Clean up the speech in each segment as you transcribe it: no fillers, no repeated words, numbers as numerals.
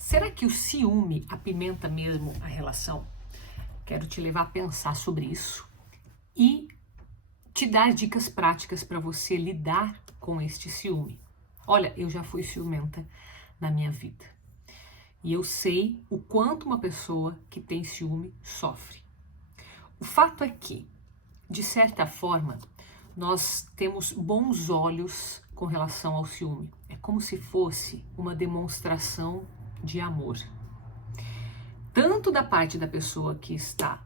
Será que o ciúme apimenta mesmo a relação? Quero te levar a pensar sobre isso e te dar dicas práticas para você lidar com este ciúme. Olha, eu já fui ciumenta na minha vida e eu sei o quanto uma pessoa que tem ciúme sofre. O fato é que, de certa forma, nós temos bons olhos com relação ao ciúme. É como se fosse uma demonstração de amor. Tanto da parte da pessoa que está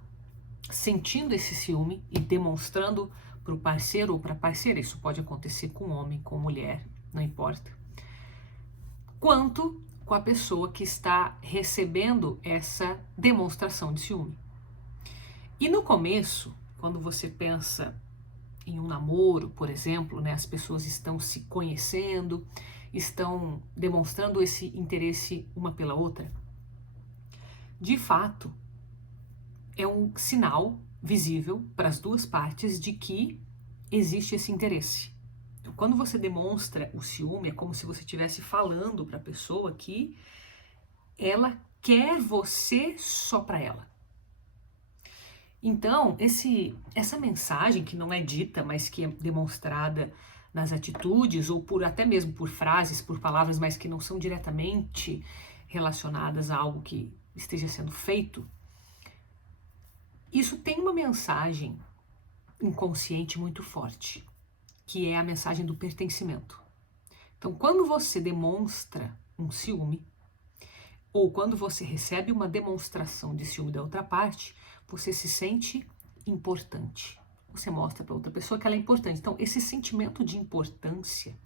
sentindo esse ciúme e demonstrando para o parceiro ou para a parceira, isso pode acontecer com homem, com mulher, não importa, quanto com a pessoa que está recebendo essa demonstração de ciúme. E no começo, quando você pensa em um namoro, por exemplo, né, as pessoas estão se conhecendo, estão demonstrando esse interesse uma pela outra, de fato, é um sinal visível para as duas partes de que existe esse interesse. Então, quando você demonstra o ciúme, é como se você estivesse falando para a pessoa que ela quer você só para ela. Então, essa mensagem que não é dita, mas que é demonstrada nas atitudes ou até mesmo por frases, por palavras, mas que não são diretamente relacionadas a algo que esteja sendo feito, isso tem uma mensagem inconsciente muito forte, que é a mensagem do pertencimento. Então, quando você demonstra um ciúme, ou quando você recebe uma demonstração de ciúme da outra parte, você se sente importante. Você mostra para outra pessoa que ela é importante. Então, esse sentimento de importância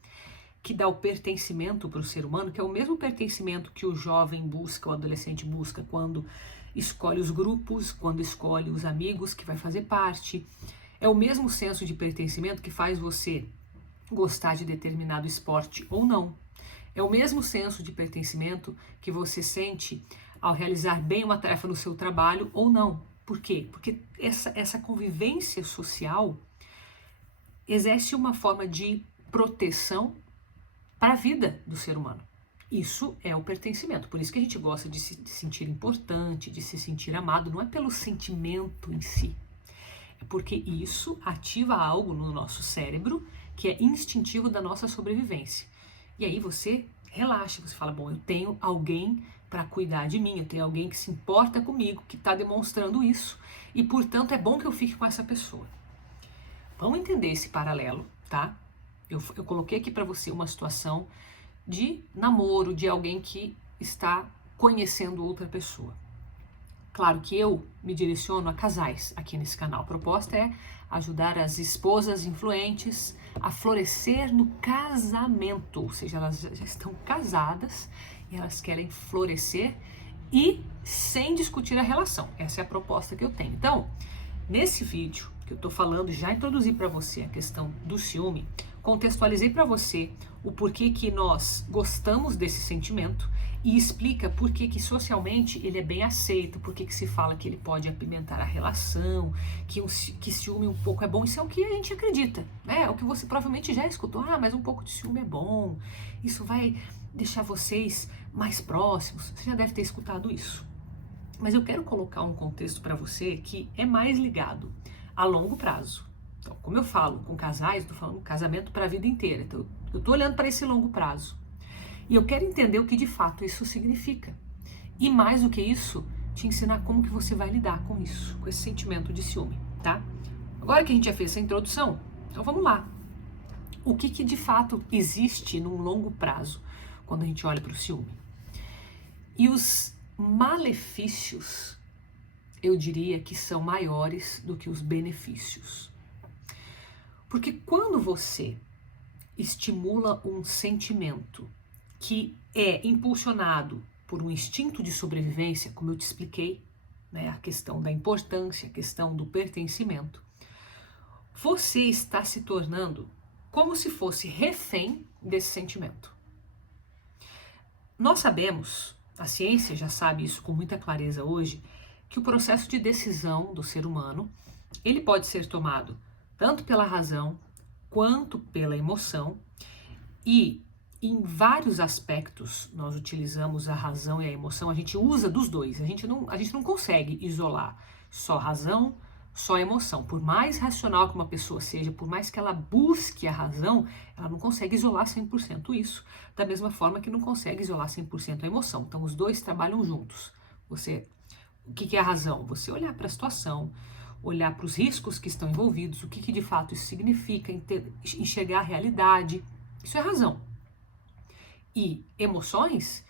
que dá o pertencimento para o ser humano, que é o mesmo pertencimento que o jovem busca, o adolescente busca quando escolhe os grupos, quando escolhe os amigos que vai fazer parte. É o mesmo senso de pertencimento que faz você gostar de determinado esporte ou não. É o mesmo senso de pertencimento que você sente ao realizar bem uma tarefa no seu trabalho ou não. Por quê? Porque essa convivência social exerce uma forma de proteção para a vida do ser humano. Isso é o pertencimento. Por isso que a gente gosta de se sentir importante, de se sentir amado. Não é pelo sentimento em si. É porque isso ativa algo no nosso cérebro que é instintivo da nossa sobrevivência. E aí você relaxa, você fala, bom, eu tenho alguém para cuidar de mim, eu tenho alguém que se importa comigo, que está demonstrando isso, e portanto é bom que eu fique com essa pessoa. Vamos entender esse paralelo, tá? Eu coloquei aqui para você uma situação de namoro, de alguém que está conhecendo outra pessoa. Claro que eu me direciono a casais aqui nesse canal. A proposta é ajudar as esposas influentes a florescer no casamento, ou seja, elas já estão casadas e elas querem florescer e sem discutir a relação. Essa é a proposta que eu tenho. Então, nesse vídeo que eu estou falando, já introduzi para você a questão do ciúme, contextualizei para você o porquê que nós gostamos desse sentimento e explica por que socialmente ele é bem aceito, por que se fala que ele pode apimentar a relação, que ciúme um pouco é bom. Isso é o que a gente acredita, né? É o que você provavelmente já escutou. Ah, mas um pouco de ciúme é bom, isso vai deixar vocês mais próximos. Você já deve ter escutado isso. Mas eu quero colocar um contexto para você que é mais ligado a longo prazo. Então, como eu falo com casais, estou falando casamento para a vida inteira. Então, eu estou olhando para esse longo prazo. E eu quero entender o que de fato isso significa. E mais do que isso, te ensinar como que você vai lidar com isso, com esse sentimento de ciúme, tá? Agora que a gente já fez essa introdução, então vamos lá. O que de fato existe num longo prazo quando a gente olha para o ciúme? E os malefícios, eu diria que são maiores do que os benefícios. Porque quando você estimula um sentimento que é impulsionado por um instinto de sobrevivência, como eu te expliquei, né, a questão da importância, a questão do pertencimento, você está se tornando como se fosse refém desse sentimento. Nós sabemos, a ciência já sabe isso com muita clareza hoje, que o processo de decisão do ser humano, ele pode ser tomado tanto pela razão quanto pela emoção, e em vários aspectos nós utilizamos a razão e a emoção, a gente usa dos dois, a gente não consegue isolar só razão, só emoção. Por mais racional que uma pessoa seja, por mais que ela busque a razão, ela não consegue isolar 100% isso, da mesma forma que não consegue isolar 100% a emoção. Então os dois trabalham juntos. O que é a razão? Você olhar para a situação, olhar para os riscos que estão envolvidos, o que de fato isso significa, enxergar a realidade, isso é razão. E emoções,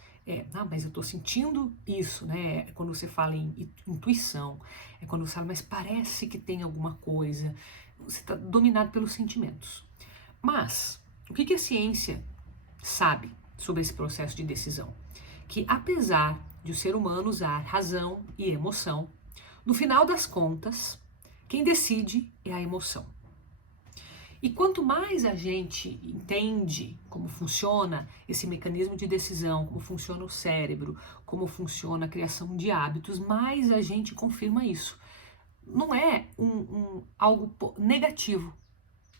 mas eu estou sentindo isso, né? É quando você fala em intuição, é quando você fala, mas parece que tem alguma coisa, você está dominado pelos sentimentos. Mas, o que a ciência sabe sobre esse processo de decisão? Que apesar de o ser humano usar razão e emoção, no final das contas, quem decide é a emoção. E quanto mais a gente entende como funciona esse mecanismo de decisão, como funciona o cérebro, como funciona a criação de hábitos, mais a gente confirma isso. Não é algo negativo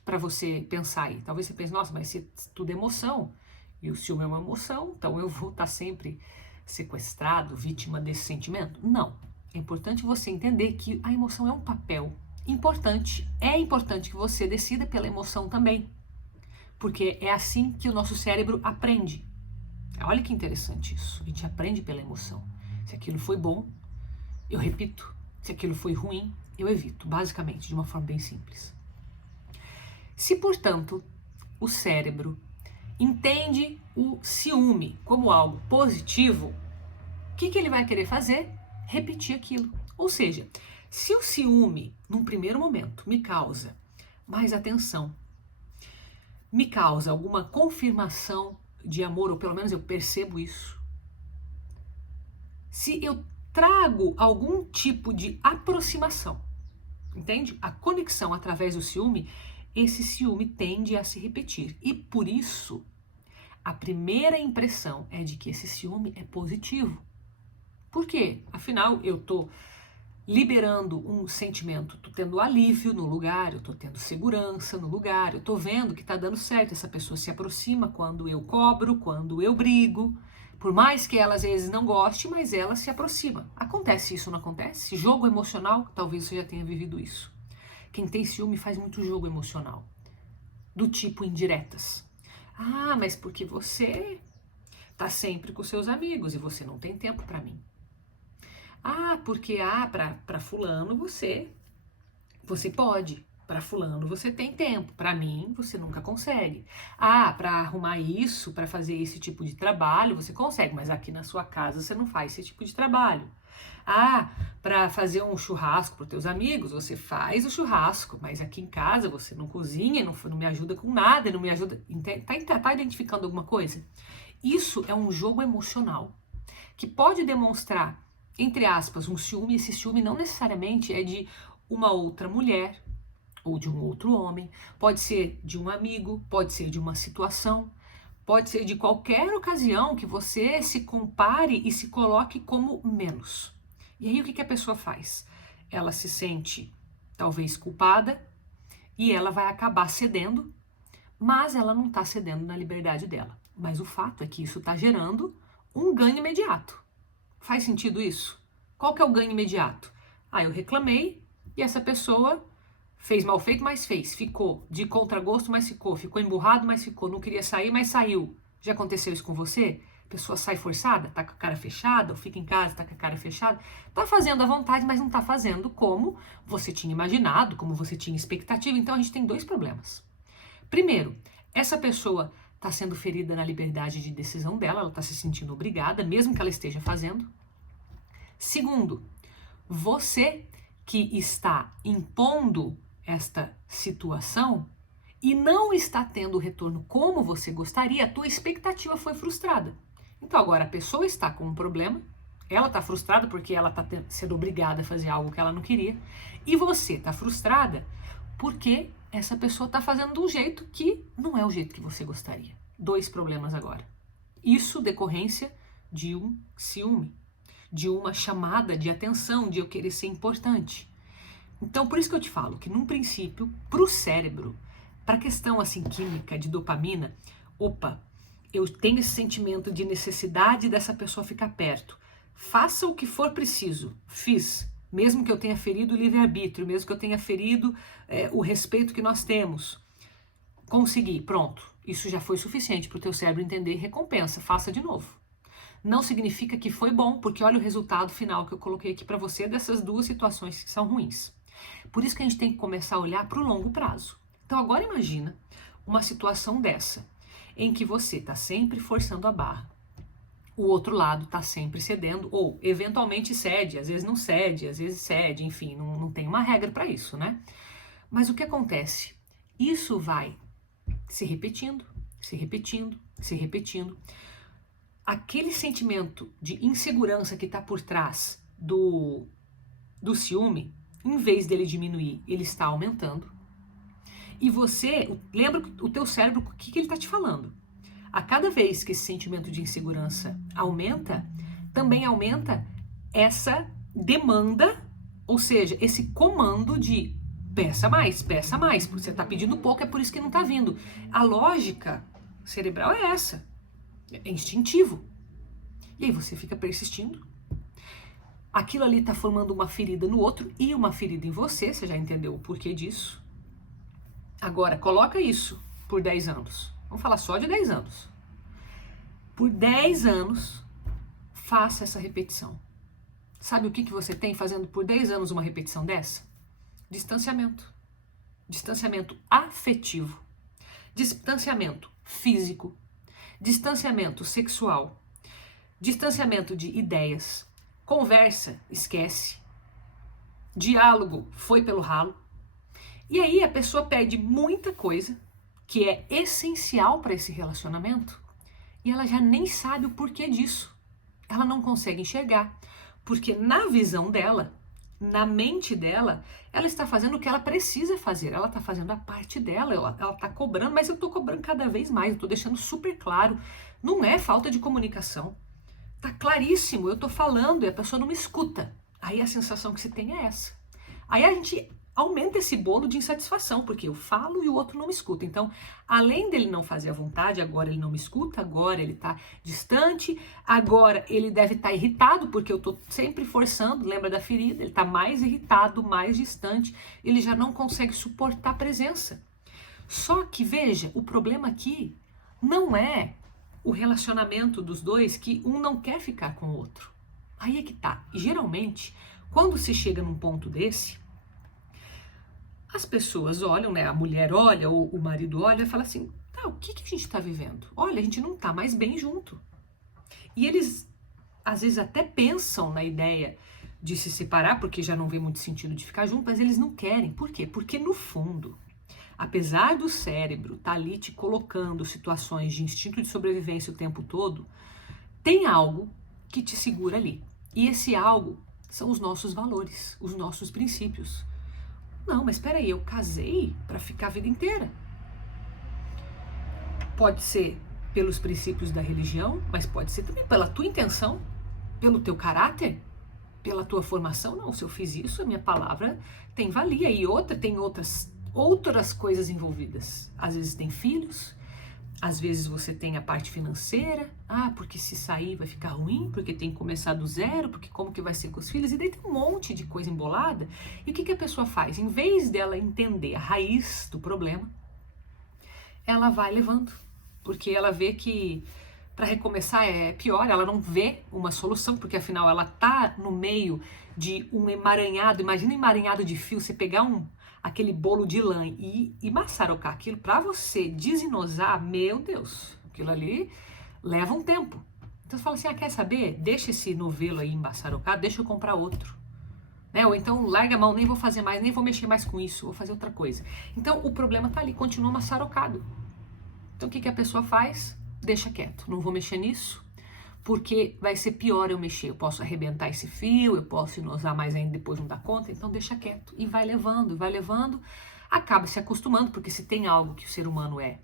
para você pensar aí. Talvez você pense, nossa, mas se tudo é emoção, e o ciúme é uma emoção, então eu vou estar sempre sequestrado, vítima desse sentimento? Não. É importante você entender que a emoção é um papel importante. É importante que você decida pela emoção também, porque é assim que o nosso cérebro aprende. Olha que interessante isso. A gente aprende pela emoção. Se aquilo foi bom, eu repito. Se aquilo foi ruim, eu evito. Basicamente, de uma forma bem simples. Se, portanto, o cérebro entende o ciúme como algo positivo, o que ele vai querer fazer? Repetir aquilo. Ou seja, se o ciúme, num primeiro momento, me causa mais atenção, me causa alguma confirmação de amor, ou pelo menos eu percebo isso, se eu trago algum tipo de aproximação, entende? A conexão através do ciúme, esse ciúme tende a se repetir. E por isso, a primeira impressão é de que esse ciúme é positivo. Por quê? Afinal, eu estou liberando um sentimento, estou tendo alívio no lugar, eu estou tendo segurança no lugar, eu estou vendo que está dando certo, essa pessoa se aproxima quando eu cobro, quando eu brigo, por mais que ela às vezes não goste, mas ela se aproxima. Acontece isso, não acontece? Jogo emocional, talvez você já tenha vivido isso. Quem tem ciúme faz muito jogo emocional, do tipo indiretas. Ah, mas porque você está sempre com seus amigos e você não tem tempo para mim. Ah, porque para fulano você pode, para fulano você tem tempo, para mim você nunca consegue. Ah, para arrumar isso, para fazer esse tipo de trabalho você consegue, mas aqui na sua casa você não faz esse tipo de trabalho. Ah, para fazer um churrasco para os teus amigos você faz o churrasco, mas aqui em casa você não cozinha, não me ajuda com nada, não me ajuda. Tá identificando alguma coisa? Isso é um jogo emocional que pode demonstrar, entre aspas, um ciúme. Esse ciúme não necessariamente é de uma outra mulher ou de um outro homem, pode ser de um amigo, pode ser de uma situação, pode ser de qualquer ocasião que você se compare e se coloque como menos. E aí o que a pessoa faz? Ela se sente talvez culpada e ela vai acabar cedendo, mas ela não está cedendo na liberdade dela. Mas o fato é que isso está gerando um ganho imediato. Faz sentido isso? Qual que é o ganho imediato? Ah, eu reclamei e essa pessoa fez mal feito, mas fez. Ficou de contragosto, mas ficou. Ficou emburrado, mas ficou. Não queria sair, mas saiu. Já aconteceu isso com você? A pessoa sai forçada, tá com a cara fechada, ou fica em casa, tá com a cara fechada. Tá fazendo à vontade, mas não tá fazendo como você tinha imaginado, como você tinha expectativa. Então a gente tem dois problemas. Primeiro, essa pessoa está sendo ferida na liberdade de decisão dela, ela está se sentindo obrigada, mesmo que ela esteja fazendo. Segundo, você que está impondo esta situação e não está tendo o retorno como você gostaria, a tua expectativa foi frustrada. Então agora a pessoa está com um problema, ela está frustrada porque ela está sendo obrigada a fazer algo que ela não queria, e você está frustrada porque essa pessoa está fazendo de um jeito que não é o jeito que você gostaria. Dois problemas agora. Isso decorrência de um ciúme, de uma chamada de atenção, de eu querer ser importante. Então, por isso que eu te falo que, num princípio, para o cérebro, para a questão assim química de dopamina, opa, eu tenho esse sentimento de necessidade dessa pessoa ficar perto. Faça o que for preciso. Fiz. Mesmo que eu tenha ferido o livre-arbítrio, mesmo que eu tenha ferido o respeito que nós temos. Consegui, pronto. Isso já foi suficiente para o teu cérebro entender recompensa. Faça de novo. Não significa que foi bom, porque olha o resultado final que eu coloquei aqui para você dessas duas situações que são ruins. Por isso que a gente tem que começar a olhar para o longo prazo. Então agora imagina uma situação dessa, em que você está sempre forçando a barra. O outro lado está sempre cedendo, ou eventualmente cede, às vezes não cede, às vezes cede, enfim, não tem uma regra para isso, né? Mas o que acontece? Isso vai se repetindo, se repetindo, se repetindo. Aquele sentimento de insegurança que está por trás do ciúme, em vez dele diminuir, ele está aumentando. E você, lembra o teu cérebro, o que ele está te falando? A cada vez que esse sentimento de insegurança aumenta, também aumenta essa demanda, ou seja, esse comando de peça mais, porque você está pedindo pouco, é por isso que não está vindo. A lógica cerebral é essa, é instintivo. E aí você fica persistindo. Aquilo ali está formando uma ferida no outro e uma ferida em você, você já entendeu o porquê disso. Agora, coloca isso por 10 anos. Vamos falar só de 10 anos. Por 10 anos, faça essa repetição. Sabe o que você tem fazendo por 10 anos uma repetição dessa? Distanciamento. Distanciamento afetivo. Distanciamento físico. Distanciamento sexual. Distanciamento de ideias. Conversa, esquece. Diálogo, foi pelo ralo. E aí a pessoa pede muita coisa que é essencial para esse relacionamento e ela já nem sabe o porquê disso. Ela não consegue enxergar, porque na visão dela, na mente dela, ela está fazendo o que ela precisa fazer, ela está fazendo a parte dela, ela está cobrando, mas eu estou cobrando cada vez mais, eu estou deixando super claro, não é falta de comunicação, tá claríssimo, eu estou falando e a pessoa não me escuta. Aí a sensação que você tem é essa. Aí a gente aumenta esse bolo de insatisfação, porque eu falo e o outro não me escuta. Então, além dele não fazer a vontade, agora ele não me escuta, agora ele está distante, agora ele deve estar irritado, porque eu estou sempre forçando, lembra da ferida? Ele está mais irritado, mais distante, ele já não consegue suportar a presença. Só que, veja, o problema aqui não é o relacionamento dos dois, que um não quer ficar com o outro. Aí é que tá. E geralmente, quando se chega num ponto desse, as pessoas olham, né? A mulher olha, ou o marido olha e fala assim, tá, o que a gente está vivendo? Olha, a gente não tá mais bem junto. E eles, às vezes, até pensam na ideia de se separar, porque já não vê muito sentido de ficar junto, mas eles não querem. Por quê? Porque, no fundo, apesar do cérebro estar ali te colocando situações de instinto de sobrevivência o tempo todo, tem algo que te segura ali. E esse algo são os nossos valores, os nossos princípios. Não, mas espera aí, eu casei para ficar a vida inteira. Pode ser pelos princípios da religião, mas pode ser também pela tua intenção, pelo teu caráter, pela tua formação. Não, se eu fiz isso, a minha palavra tem valia. E tem outras coisas envolvidas. Às vezes tem filhos, às vezes você tem a parte financeira, porque se sair vai ficar ruim, porque tem que começar do zero, porque como que vai ser com os filhos, e daí tem um monte de coisa embolada. E o que a pessoa faz? Em vez dela entender a raiz do problema, ela vai levando, porque ela vê que para recomeçar é pior, ela não vê uma solução, porque afinal ela tá no meio de um emaranhado. Imagina um emaranhado de fio, você pegar aquele bolo de lã e maçarocar aquilo para você desinosar, meu Deus, aquilo ali leva um tempo. Então você fala assim, quer saber? Deixa esse novelo aí embaçarocado, deixa eu comprar outro. Né? Ou então larga a mão, nem vou fazer mais, nem vou mexer mais com isso, vou fazer outra coisa. Então o problema tá ali, continua maçarocado. Então o que a pessoa faz? Deixa quieto, não vou mexer nisso, porque vai ser pior eu mexer, eu posso arrebentar esse fio, eu posso inosar mais ainda, depois não dar conta, então deixa quieto. E vai levando, acaba se acostumando, porque se tem algo que o ser humano é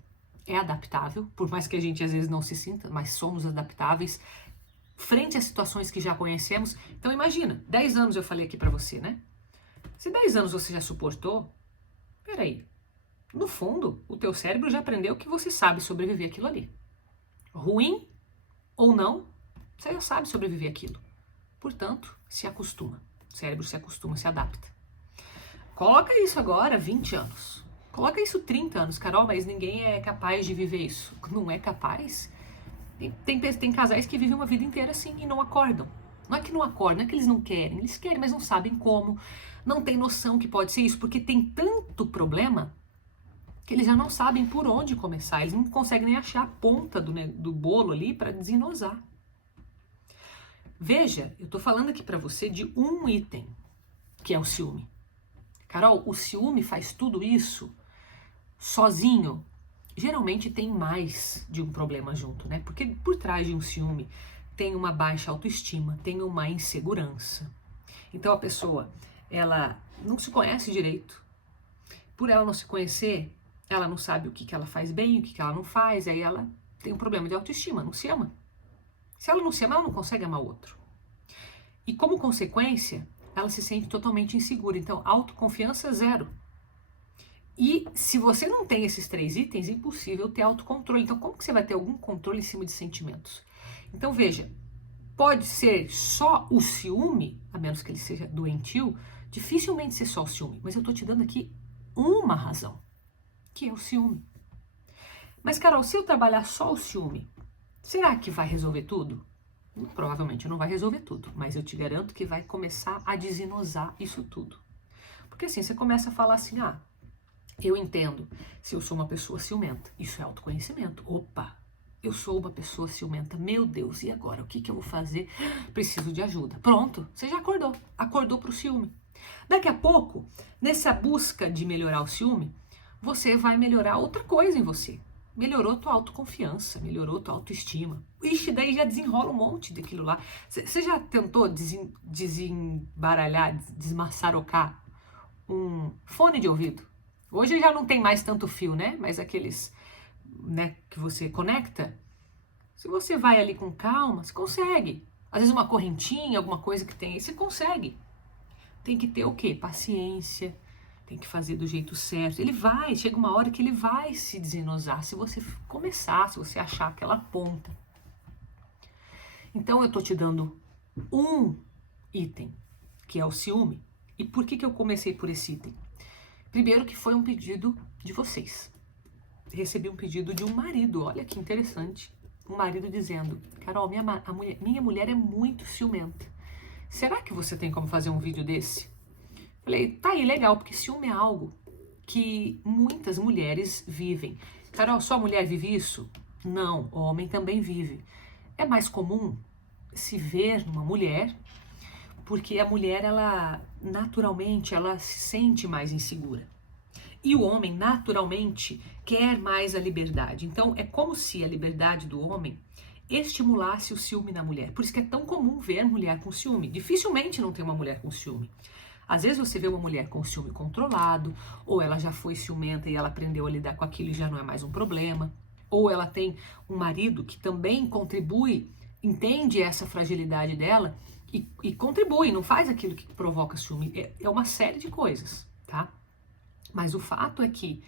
adaptável, por mais que a gente às vezes não se sinta, mas somos adaptáveis frente a situações que já conhecemos. Então imagina, 10 anos eu falei aqui pra você, né? Se 10 anos você já suportou, peraí, no fundo, o teu cérebro já aprendeu que você sabe sobreviver aquilo ali. ruim ou não, você já sabe sobreviver àquilo. Portanto, se acostuma. O cérebro se acostuma, se adapta. Coloca isso agora 20 anos. Coloca isso 30 anos, Carol, mas ninguém é capaz de viver isso. Não é capaz? Tem casais que vivem uma vida inteira assim e não acordam. Não é que não acordam, não é que eles não querem. Eles querem, mas não sabem como. Não tem noção que pode ser isso, porque tem tanto problema que eles já não sabem por onde começar. Eles não conseguem nem achar a ponta do bolo ali para desenosar. Veja, eu tô falando aqui para você de um item, que é o ciúme. Carol, o ciúme faz tudo isso sozinho? Geralmente tem mais de um problema junto, né? Porque por trás de um ciúme tem uma baixa autoestima, tem uma insegurança. Então a pessoa, ela não se conhece direito. Por ela não se conhecer, ela não sabe o que ela faz bem, o que ela não faz, aí ela tem um problema de autoestima, não se ama. Se ela não se ama, ela não consegue amar o outro. E como consequência, ela se sente totalmente insegura. Então, autoconfiança zero. E se você não tem esses 3 itens, é impossível ter autocontrole. Então, como que você vai ter algum controle em cima de sentimentos? Então, veja, pode ser só o ciúme, a menos que ele seja doentio, dificilmente ser só o ciúme. Mas eu tô te dando aqui uma razão, que é o ciúme. Mas, Carol, se eu trabalhar só o ciúme, será que vai resolver tudo? Provavelmente não vai resolver tudo, mas eu te garanto que vai começar a desenosar isso tudo. Porque assim, você começa a falar assim, eu entendo se eu sou uma pessoa ciumenta. Isso é autoconhecimento. Opa, eu sou uma pessoa ciumenta. Meu Deus, e agora? O que eu vou fazer? Preciso de ajuda. Pronto, você já acordou. Acordou para o ciúme. Daqui a pouco, nessa busca de melhorar o ciúme, você vai melhorar outra coisa em você. Melhorou tua autoconfiança, melhorou tua autoestima. Ixi, daí já desenrola um monte daquilo lá. Você já tentou desembaralhar, desmaçarocar um fone de ouvido? Hoje já não tem mais tanto fio, né? Mas aqueles, né, que você conecta, se você vai ali com calma, você consegue. Às vezes uma correntinha, alguma coisa que tem aí, você consegue. Tem que ter o quê? Paciência, tem que fazer do jeito certo. Chega uma hora que ele vai se desenosar, se você começar, se você achar aquela ponta. Então eu tô te dando um item, que é o ciúme. E por que eu comecei por esse item? Primeiro que foi um pedido de vocês. Recebi um pedido de um marido, olha que interessante. Um marido dizendo, Carol, minha mulher é muito ciumenta. Será que você tem como fazer um vídeo desse? Falei, tá aí, legal, porque ciúme é algo que muitas mulheres vivem. Carol, só mulher vive isso? Não, homem também vive. É mais comum se ver numa mulher, porque a mulher, ela naturalmente, ela se sente mais insegura. E o homem, naturalmente, quer mais a liberdade. Então, é como se a liberdade do homem estimulasse o ciúme na mulher. Por isso que é tão comum ver mulher com ciúme. Dificilmente não tem uma mulher com ciúme. Às vezes você vê uma mulher com ciúme controlado, ou ela já foi ciumenta e ela aprendeu a lidar com aquilo e já não é mais um problema. Ou ela tem um marido que também contribui, entende essa fragilidade dela e contribui, não faz aquilo que provoca ciúme. É uma série de coisas, tá? Mas o fato é que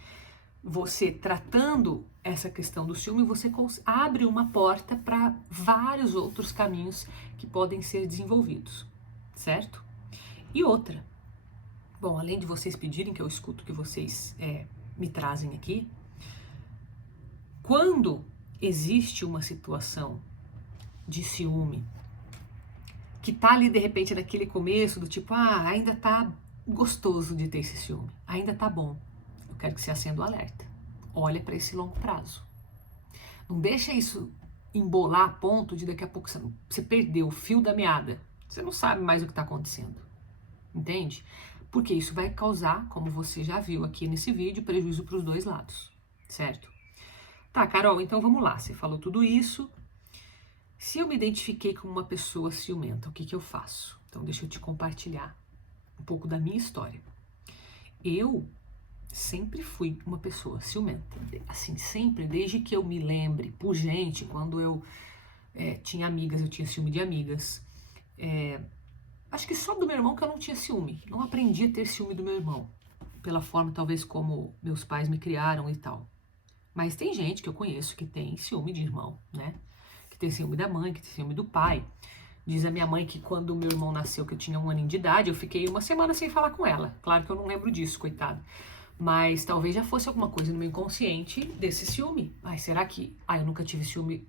você tratando essa questão do ciúme, você abre uma porta para vários outros caminhos que podem ser desenvolvidos, certo? E outra, bom, além de vocês pedirem, que eu escuto que vocês me trazem aqui, quando existe uma situação de ciúme, que tá ali de repente naquele começo do tipo, ainda tá gostoso de ter esse ciúme, ainda tá bom, eu quero que você acenda o alerta, olha para esse longo prazo. Não deixa isso embolar a ponto de daqui a pouco você perdeu o fio da meada, você não sabe mais o que está acontecendo. Entende? Porque isso vai causar, como você já viu aqui nesse vídeo, prejuízo para os dois lados, certo? Tá, Carol, então vamos lá. Você falou tudo isso. Se eu me identifiquei como uma pessoa ciumenta, o que eu faço? Então deixa eu te compartilhar um pouco da minha história. Eu sempre fui uma pessoa ciumenta, assim, sempre, desde que eu me lembre, por gente, quando eu tinha amigas, eu tinha ciúme de amigas, acho que só do meu irmão que eu não tinha ciúme. Não aprendi a ter ciúme do meu irmão. Pela forma, talvez, como meus pais me criaram e tal. Mas tem gente que eu conheço que tem ciúme de irmão, né? Que tem ciúme da mãe, que tem ciúme do pai. Diz a minha mãe que quando o meu irmão nasceu, que eu tinha 1 ano de idade, eu fiquei 1 semana sem falar com ela. Claro que eu não lembro disso, coitada. Mas talvez já fosse alguma coisa no meu inconsciente desse ciúme. Ai, será que... eu nunca tive ciúme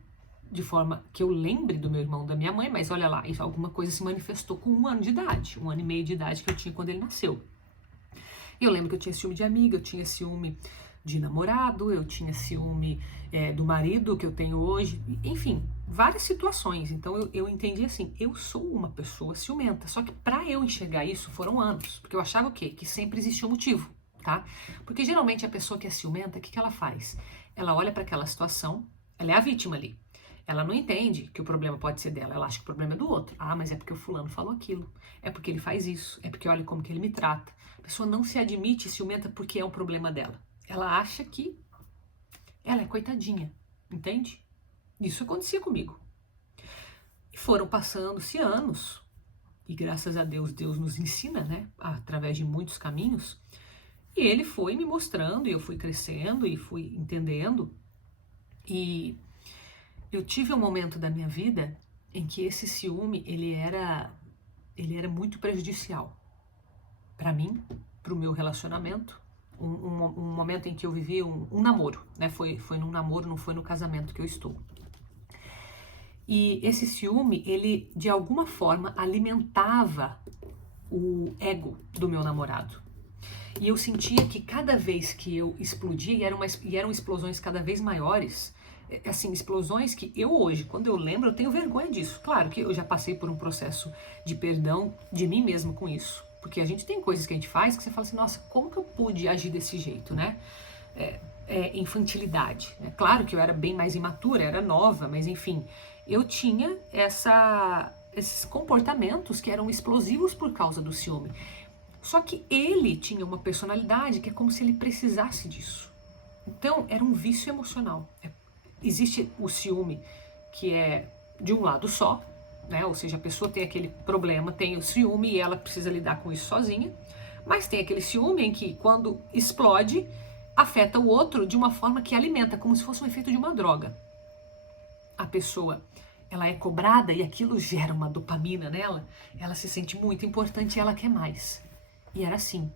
de forma que eu lembre do meu irmão, da minha mãe, mas olha lá, isso, alguma coisa se manifestou com 1 ano de idade, 1 ano e meio de idade que eu tinha quando ele nasceu. Eu lembro que eu tinha ciúme de amiga, eu tinha ciúme de namorado, eu tinha ciúme do marido que eu tenho hoje, enfim, várias situações. Então eu entendi assim, eu sou uma pessoa ciumenta, só que para eu enxergar isso foram anos, porque eu achava o quê? Que sempre existia um motivo, tá? Porque geralmente a pessoa que é ciumenta, o que ela faz? Ela olha para aquela situação, ela é a vítima ali. Ela não entende que o problema pode ser dela, ela acha que o problema é do outro. Ah, mas é porque o fulano falou aquilo, é porque ele faz isso, é porque olha como que ele me trata. A pessoa não se admite ciumenta porque é um problema dela. Ela acha que ela é coitadinha, entende? Isso acontecia comigo. E foram passando-se anos, e graças a Deus, Deus nos ensina, né, através de muitos caminhos, e ele foi me mostrando, e eu fui crescendo, e fui entendendo, e eu tive um momento da minha vida em que esse ciúme, ele era muito prejudicial para mim, para o meu relacionamento, um momento em que eu vivi um namoro, né? Foi num namoro, não foi no casamento que eu estou. E esse ciúme, ele de alguma forma alimentava o ego do meu namorado. E eu sentia que cada vez que eu explodia, e eram explosões cada vez maiores, assim, explosões que eu hoje, quando eu lembro, eu tenho vergonha disso. Claro que eu já passei por um processo de perdão de mim mesmo com isso. Porque a gente tem coisas que a gente faz que você fala assim, nossa, como que eu pude agir desse jeito, né? Infantilidade. Né? Claro que eu era bem mais imatura, era nova, mas enfim, eu tinha esses comportamentos que eram explosivos por causa do ciúme. Só que ele tinha uma personalidade que é como se ele precisasse disso. Então, era um vício emocional. Existe o ciúme que é de um lado só, né? Ou seja, a pessoa tem aquele problema, tem o ciúme e ela precisa lidar com isso sozinha. Mas tem aquele ciúme em que, quando explode, afeta o outro de uma forma que alimenta, como se fosse um efeito de uma droga. A pessoa, ela é cobrada e aquilo gera uma dopamina nela, ela se sente muito importante e ela quer mais. E era assim.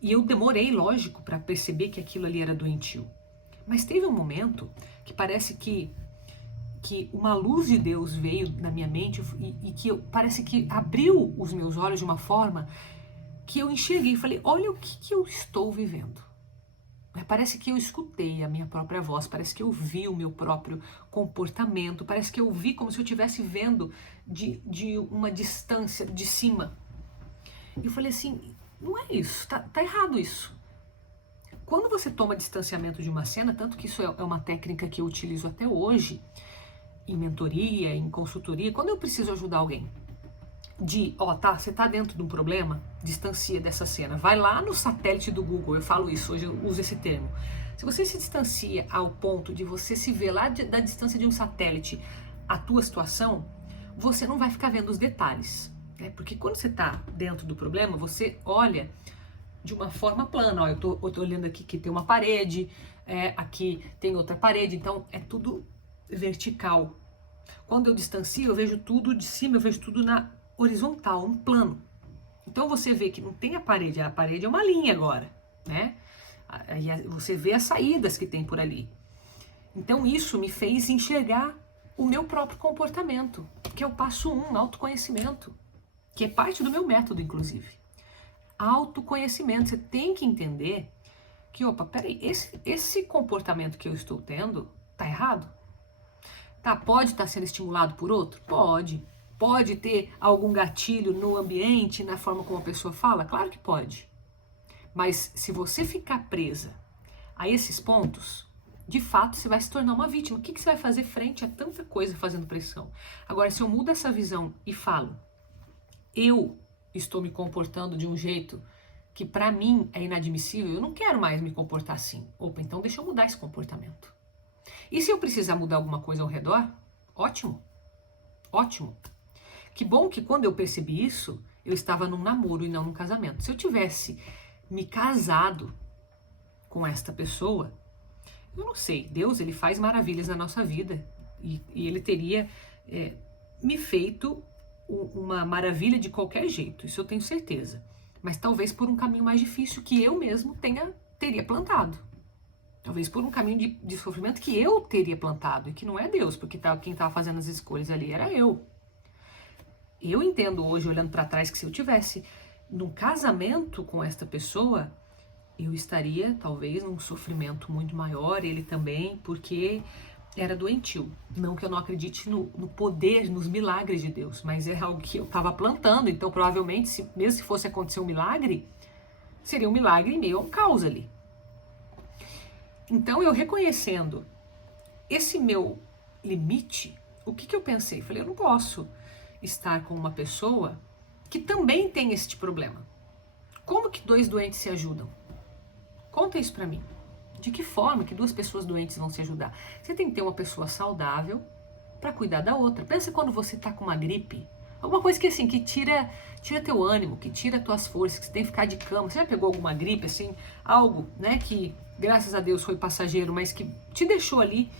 E eu demorei, lógico, para perceber que aquilo ali era doentio. Mas teve um momento que parece que uma luz de Deus veio na minha mente e que parece que abriu os meus olhos de uma forma que eu enxerguei e falei, olha o que eu estou vivendo. Parece que eu escutei a minha própria voz, parece que eu vi o meu próprio comportamento, parece que eu vi como se eu estivesse vendo de uma distância, de cima. E eu falei assim, não é isso, tá errado isso. Quando você toma distanciamento de uma cena, tanto que isso é uma técnica que eu utilizo até hoje, em mentoria, em consultoria, quando eu preciso ajudar alguém, você tá dentro de um problema, distancia dessa cena, vai lá no satélite do Google, eu falo isso, hoje eu uso esse termo. Se você se distancia ao ponto de você se ver lá da distância de um satélite a tua situação, você não vai ficar vendo os detalhes. Porque quando você está dentro do problema, você olha de uma forma plana. Ó, eu tô olhando aqui que tem uma parede, aqui tem outra parede, então é tudo vertical. Quando eu distancio, eu vejo tudo de cima, eu vejo tudo na horizontal, um plano. Então você vê que não tem a parede é uma linha agora, né? Aí você vê as saídas que tem por ali. Então isso me fez enxergar o meu próprio comportamento, que é o passo 1, autoconhecimento, que é parte do meu método, inclusive. Autoconhecimento, você tem que entender que, peraí, esse comportamento que eu estou tendo tá errado? Pode estar sendo estimulado por outro? Pode. Pode ter algum gatilho no ambiente, na forma como a pessoa fala? Claro que pode. Mas se você ficar presa a esses pontos, de fato você vai se tornar uma vítima. O que você vai fazer frente a tanta coisa fazendo pressão? Agora, se eu mudo essa visão e falo, eu estou me comportando de um jeito que para mim é inadmissível, eu não quero mais me comportar assim. Então deixa eu mudar esse comportamento. E se eu precisar mudar alguma coisa ao redor, ótimo, ótimo. Que bom que quando eu percebi isso, eu estava num namoro e não num casamento. Se eu tivesse me casado com esta pessoa, Eu não sei, Deus, ele faz maravilhas na nossa vida e ele teria me feito uma maravilha de qualquer jeito, isso eu tenho certeza. Mas talvez por um caminho mais difícil que eu mesmo teria plantado. Talvez por um caminho de sofrimento que eu teria plantado e que não é Deus, porque quem estava fazendo as escolhas ali era eu. Eu entendo hoje, olhando para trás, que se eu tivesse num casamento com esta pessoa, eu estaria talvez num sofrimento muito maior, ele também, porque era doentio. Não que eu não acredite no poder, nos milagres de Deus, mas é algo que eu estava plantando, então provavelmente, mesmo se fosse acontecer um milagre, seria um milagre em meio a um caos ali. Então eu reconhecendo esse meu limite, o que eu pensei? Falei, eu não posso estar com uma pessoa que também tem este problema. Como que dois doentes se ajudam? Conta isso pra mim. De que forma que duas pessoas doentes vão se ajudar? Você tem que ter uma pessoa saudável para cuidar da outra. Pensa quando você tá com uma gripe, alguma coisa que assim, que tira teu ânimo, que tira tuas forças, que você tem que ficar de cama. Você já pegou alguma gripe assim, algo, né, que graças a Deus foi passageiro, mas que te deixou ali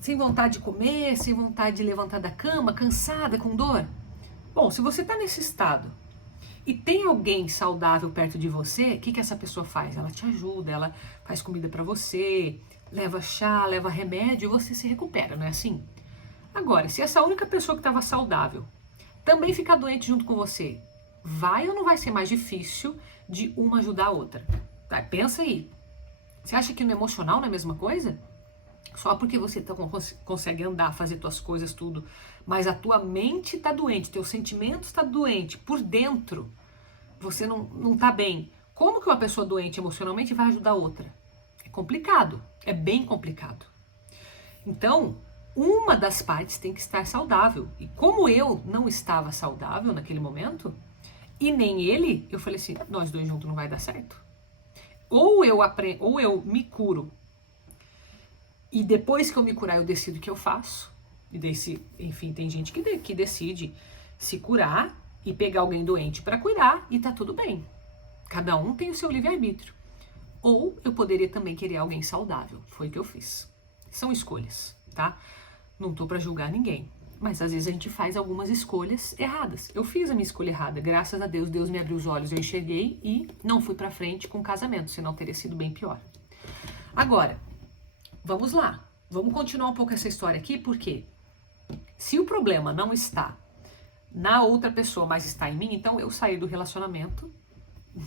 sem vontade de comer, sem vontade de levantar da cama, cansada, com dor? Bom, se você tá nesse estado e tem alguém saudável perto de você, o que essa pessoa faz? Ela te ajuda, ela faz comida para você, leva chá, leva remédio e você se recupera, não é assim? Agora, se essa única pessoa que estava saudável também ficar doente junto com você, vai ou não vai ser mais difícil de uma ajudar a outra? Tá, pensa aí. Você acha que no emocional não é a mesma coisa? Só porque você consegue andar, fazer tuas coisas, tudo, mas a tua mente tá doente, teus sentimentos tá doente, por dentro você não tá bem. Como que uma pessoa doente emocionalmente vai ajudar a outra? É complicado, é bem complicado. Então, uma das partes tem que estar saudável. E como eu não estava saudável naquele momento, e nem ele, eu falei assim, nós dois juntos não vai dar certo. Ou eu me curo, e depois que eu me curar eu decido o que eu faço. E enfim, tem gente que decide se curar e pegar alguém doente para cuidar e tá tudo bem. Cada um tem o seu livre-arbítrio. Ou eu poderia também querer alguém saudável. Foi o que eu fiz. São escolhas, tá? Não tô para julgar ninguém. Mas às vezes a gente faz algumas escolhas erradas. Eu fiz a minha escolha errada. Graças a Deus, Deus me abriu os olhos, eu enxerguei e não fui para frente com o casamento, senão teria sido bem pior. Agora, vamos lá. Vamos continuar um pouco essa história aqui, porque se o problema não está na outra pessoa, mas está em mim, então eu sair do relacionamento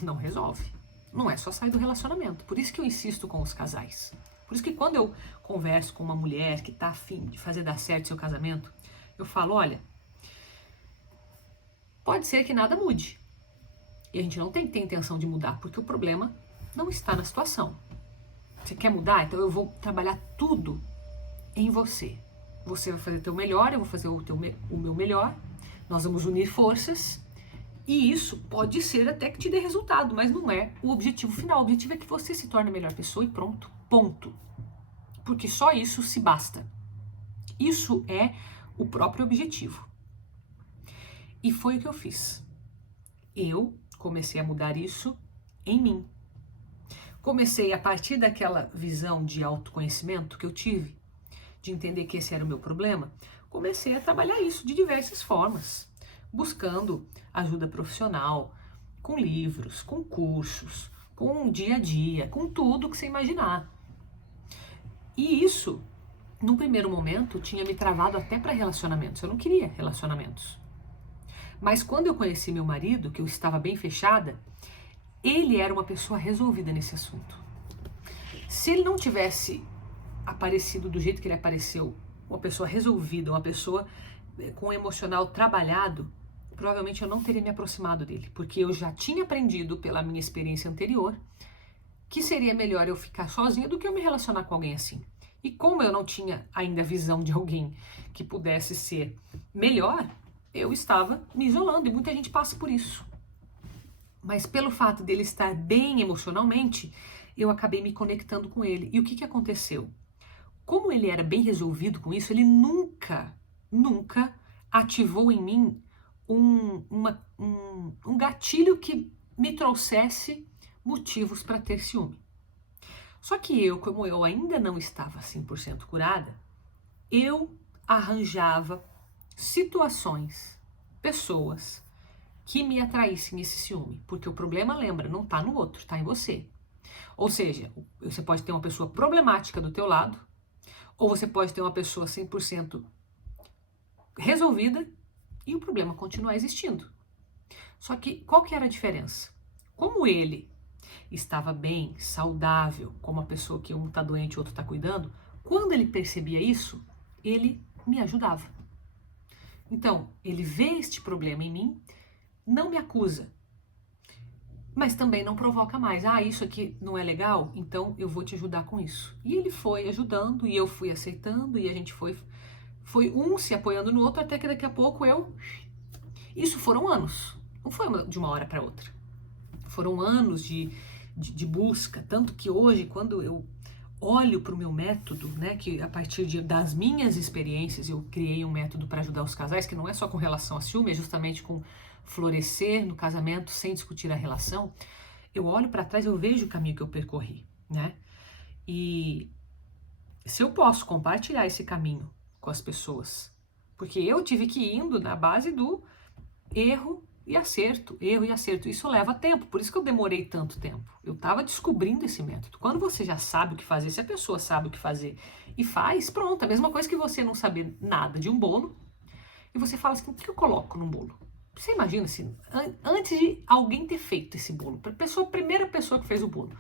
não resolve. Não é só sair do relacionamento. Por isso que eu insisto com os casais. Por isso que quando eu converso com uma mulher que está afim de fazer dar certo seu casamento, eu falo, olha, pode ser que nada mude. E a gente não tem que ter intenção de mudar, porque o problema não está na situação. Você quer mudar? Então eu vou trabalhar tudo em você. Você vai fazer o teu melhor, eu vou fazer o meu melhor. Nós vamos unir forças. E isso pode ser até que te dê resultado, mas não é o objetivo final. O objetivo é que você se torne a melhor pessoa e pronto. Ponto. Porque só isso se basta. Isso é o próprio objetivo. E foi o que eu fiz. Eu comecei a mudar isso em mim. Comecei a partir daquela visão de autoconhecimento que eu tive, de entender que esse era o meu problema, comecei a trabalhar isso de diversas formas, buscando ajuda profissional, com livros, com cursos, com dia a dia, com tudo que você imaginar. E isso, num primeiro momento, tinha me travado até para relacionamentos. Eu não queria relacionamentos. Mas quando eu conheci meu marido, que eu estava bem fechada, ele era uma pessoa resolvida nesse assunto. Se ele não tivesse aparecido do jeito que ele apareceu, uma pessoa resolvida, uma pessoa com o emocional trabalhado, provavelmente eu não teria me aproximado dele, porque eu já tinha aprendido pela minha experiência anterior que seria melhor eu ficar sozinha do que eu me relacionar com alguém assim. E como eu não tinha ainda a visão de alguém que pudesse ser melhor, eu estava me isolando e muita gente passa por isso. Mas pelo fato dele estar bem emocionalmente, eu acabei me conectando com ele. E o que aconteceu? Como ele era bem resolvido com isso, ele nunca ativou em mim um gatilho que me trouxesse motivos para ter ciúme. Só que como eu ainda não estava 100% curada, eu arranjava situações, pessoas que me atraíssem esse ciúme. Porque o problema, lembra, não tá no outro, tá em você. Ou seja, você pode ter uma pessoa problemática do teu lado, ou você pode ter uma pessoa 100% resolvida e o problema continuar existindo. Só que qual que era a diferença? Como ele estava bem, saudável, como a pessoa que um está doente e outro está cuidando, quando ele percebia isso, ele me ajudava. Então, ele vê este problema em mim, não me acusa, mas também não provoca mais. Ah, isso aqui não é legal, então eu vou te ajudar com isso. E ele foi ajudando e eu fui aceitando e a gente foi um se apoiando no outro até que daqui a pouco Isso foram anos, não foi de uma hora para outra. Foram anos de busca, tanto que hoje, quando eu olho para o meu método, né, que a partir das minhas experiências eu criei um método para ajudar os casais, que não é só com relação a ciúme, é justamente com florescer no casamento sem discutir a relação. Eu olho para trás, eu vejo o caminho que eu percorri, né? E se eu posso compartilhar esse caminho com as pessoas, porque eu tive que ir indo na base do erro e acerto, isso leva tempo, por isso que eu demorei tanto tempo. Eu estava descobrindo esse método. Quando você já sabe o que fazer, se a pessoa sabe o que fazer e faz, pronto, a mesma coisa que você não saber nada de um bolo, e você fala assim, o que eu coloco no bolo? Você imagina assim, antes de alguém ter feito esse bolo, a primeira pessoa que fez o bolo,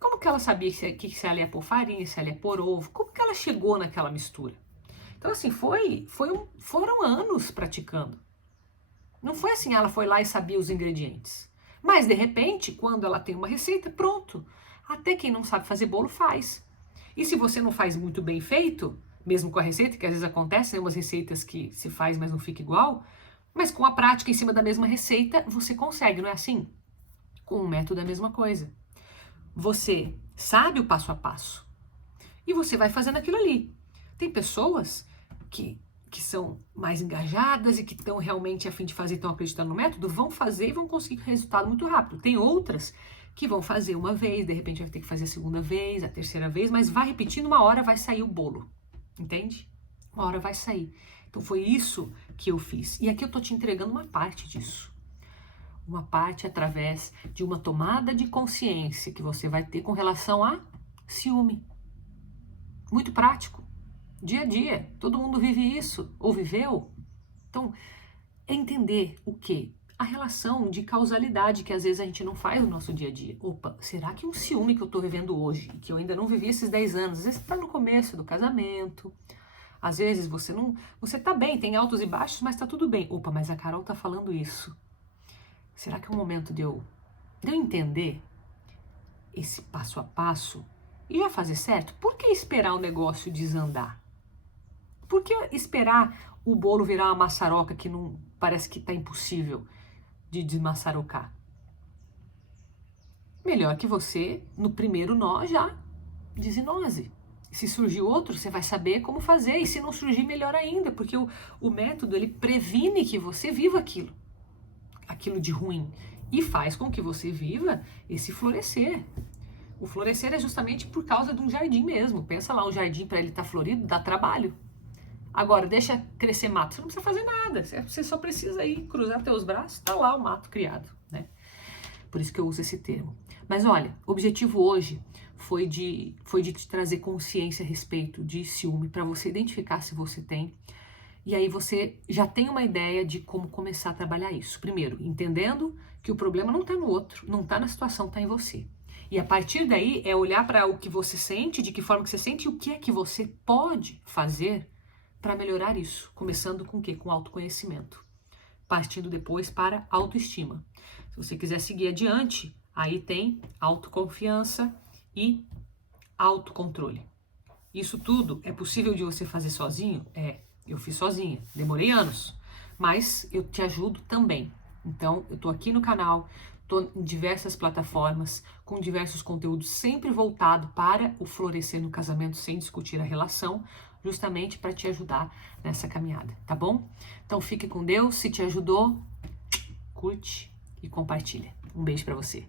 como que ela sabia se ela ia pôr farinha, se ela ia pôr ovo, como que ela chegou naquela mistura? Então assim, foram anos praticando. Não foi assim, ela foi lá e sabia os ingredientes. Mas, de repente, quando ela tem uma receita, pronto. Até quem não sabe fazer bolo faz. E se você não faz muito bem feito, mesmo com a receita, que às vezes acontece, né, umas receitas que se faz, mas não fica igual, mas com a prática em cima da mesma receita, você consegue, não é assim? Com o método é a mesma coisa. Você sabe o passo a passo. E você vai fazendo aquilo ali. Tem pessoas que são mais engajadas e que estão realmente a fim de fazer, estão acreditando no método, vão fazer e vão conseguir resultado muito rápido. Tem outras que vão fazer uma vez, de repente vai ter que fazer a segunda vez, a terceira vez, mas vai repetindo, uma hora vai sair o bolo, entende? Uma hora vai sair. Então foi isso que eu fiz. E aqui eu tô te entregando uma parte disso. Uma parte através de uma tomada de consciência que você vai ter com relação a ciúme. Muito prático. Dia a dia, todo mundo vive isso, ou viveu. Então, é entender o quê? A relação de causalidade que às vezes a gente não faz no nosso dia a dia. Opa, será que um ciúme que eu tô vivendo hoje, que eu ainda não vivi esses 10 anos, às vezes você tá no começo do casamento, às vezes você tá bem, tem altos e baixos, mas tá tudo bem. Opa, mas a Carol tá falando isso. Será que é um momento de eu entender esse passo a passo e já fazer certo? Por que esperar o negócio desandar? Por que esperar o bolo virar uma maçaroca que não parece que está impossível de desmaçarocar? Melhor que você, no primeiro nó, já desinose. Se surgir outro, você vai saber como fazer. E se não surgir, melhor ainda, porque o método ele previne que você viva aquilo de ruim. E faz com que você viva esse florescer. O florescer é justamente por causa de um jardim mesmo. Pensa lá, um jardim para ele estar florido dá trabalho. Agora, deixa crescer mato. Você não precisa fazer nada. Você só precisa ir cruzar teus braços, tá lá o mato criado, né? Por isso que eu uso esse termo. Mas olha, o objetivo hoje foi de te trazer consciência a respeito de ciúme, para você identificar se você tem. E aí você já tem uma ideia de como começar a trabalhar isso. Primeiro, entendendo que o problema não está no outro, não está na situação, está em você. E a partir daí é olhar para o que você sente, de que forma que você sente e o que é que você pode fazer para melhorar isso, começando com o quê? Com autoconhecimento, partindo depois para autoestima. Se você quiser seguir adiante, aí tem autoconfiança e autocontrole. Isso tudo é possível de você fazer sozinho? Eu fiz sozinha, demorei anos, mas eu te ajudo também. Então, eu tô aqui no canal, tô em diversas plataformas, com diversos conteúdos sempre voltado para o florescer no casamento sem discutir a relação, justamente para te ajudar nessa caminhada, tá bom? Então fique com Deus, se te ajudou, curte e compartilha. Um beijo para você.